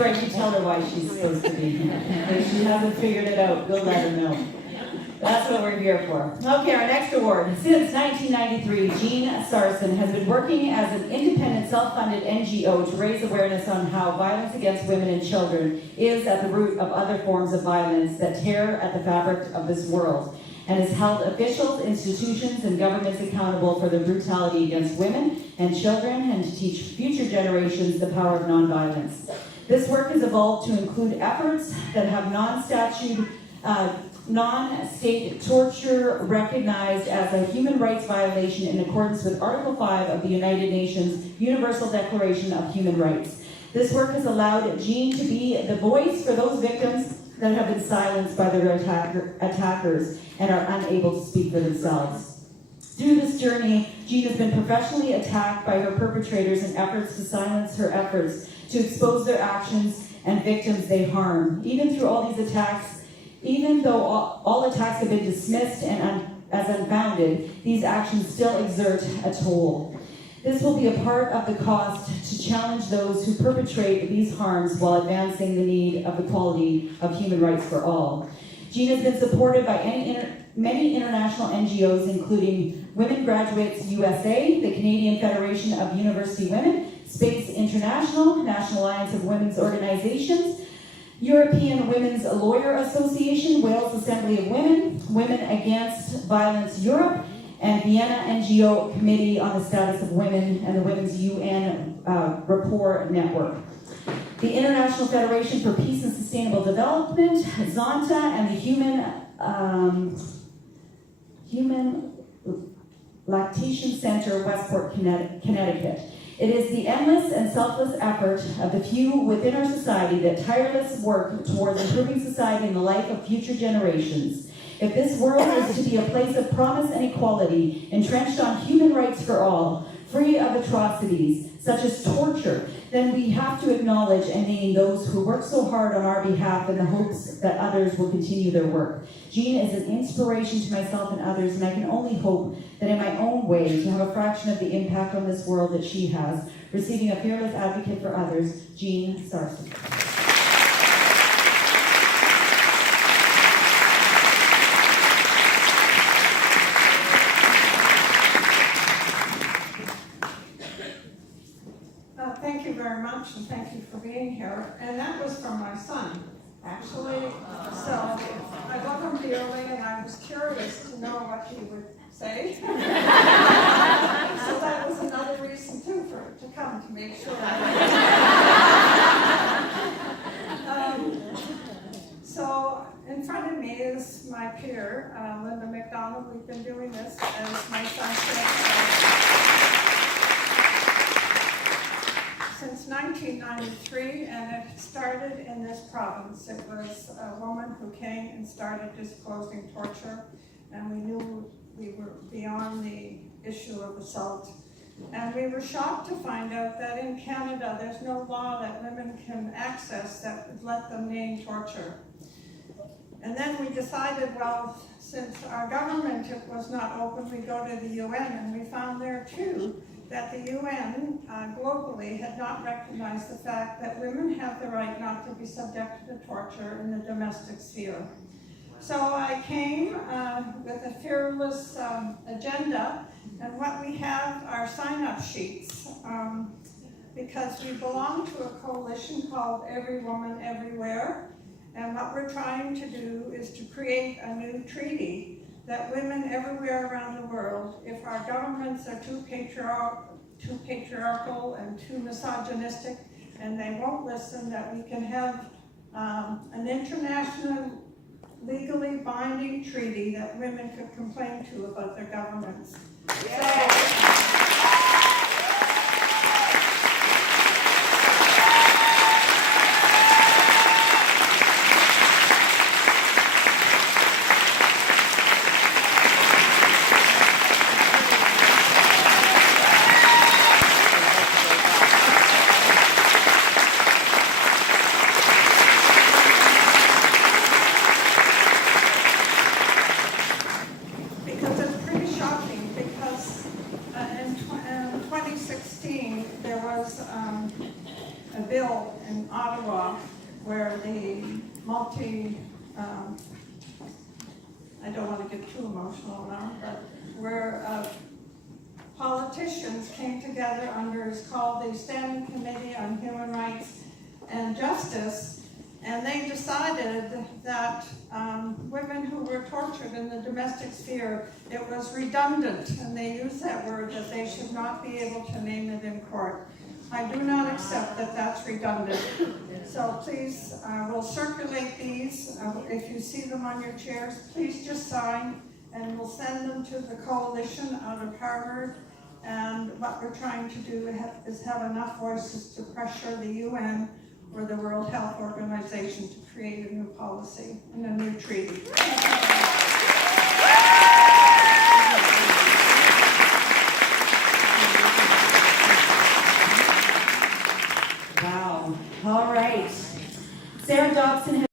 right, you tell her why she's supposed to be here. If she hasn't figured it out, we'll let her know. That's what we're here for. Okay, our next award. Since 1993, Jeanne Sarson has been working as an independent, self-funded NGO to raise awareness on how violence against women and children is at the root of other forms of violence that tear at the fabric of this world, and has held officials, institutions, and governments accountable for their brutality against women and children, and to teach future generations the power of nonviolence. This work has evolved to include efforts that have non-state torture recognized as a human rights violation in accordance with Article 5 of the United Nations Universal Declaration of Human Rights. This work has allowed Jeanne to be the voice for those victims that have been silenced by their attackers and are unable to speak for themselves. Through this journey, Jeanne has been professionally attacked by her perpetrators in efforts to silence her efforts to expose their actions and victims they harm. Even through all these attacks, even though all attacks have been dismissed and as unfounded, these actions still exert a toll. This will be a part of the cost to challenge those who perpetrate these harms while advancing the need of equality of human rights for all. Jeanne has been supported by many international NGOs, including Women Graduates USA, the Canadian Federation of University Women, Space International, National Alliance of Women's Organizations, European Women's Lawyer Association, Wales Assembly of Women, Women Against Violence Europe, and Vienna NGO Committee on the Status of Women, and the Women's UN Rapport Network. The International Federation for Peace and Sustainable Development, Zonta, and the Human Lactation Center, Westport, Connecticut. It is the endless and selfless effort of the few within our society that tireless work towards improving society and the life of future generations. If this world is to be a place of promise and equality, entrenched on human rights for all, free of atrocities such as torture, then we have to acknowledge and name those who work so hard on our behalf in the hopes that others will continue their work. Jeanne is an inspiration to myself and others, and I can only hope that in my own way to have a fraction of the impact on this world that she has, receiving a fearless advocate for others, Jeanne Sarson. Thank you very much, and thank you for being here. And that was from my son, actually. So I love him dearly, and I was curious to know what he would say. So that was another reason, too, to come to make sure. So in front of me is my peer, Linda McDonald. We've been doing this, as my son said, since 1993, and it started in this province. It was a woman who came and started disclosing torture, and we knew we were beyond the issue of assault. And we were shocked to find out that in Canada, there's no law that women can access that would let them name torture. And then we decided, well, since our government was not open, we go to the UN, and we found there too that the UN globally had not recognized the fact that women have the right not to be subjected to torture in the domestic sphere. So I came with a fearless agenda, and what we have are sign-up sheets, because we belong to a coalition called Every Woman Everywhere, and what we're trying to do is to create a new treaty that women everywhere around the world, if our governments are too patriarchal and too misogynistic, and they won't listen, that we can have an international, legally binding treaty that women could complain to about their governments. a bill in Ottawa where the I don't want to get too emotional now, but where politicians came together under, it's called the Standing Committee on Human Rights and Justice, and they decided that women who were tortured in the domestic sphere, it was redundant, and they used that word, that they should not be able to name it in court. I do not accept that that's redundant. So please, we'll circulate these. If you see them on your chairs, please just sign, and we'll send them to the coalition out of Harvard. And what we're trying to do is have enough voices to pressure the UN or the World Health Organization to create a new policy and a new treaty. Wow. All right. Sarah Dobson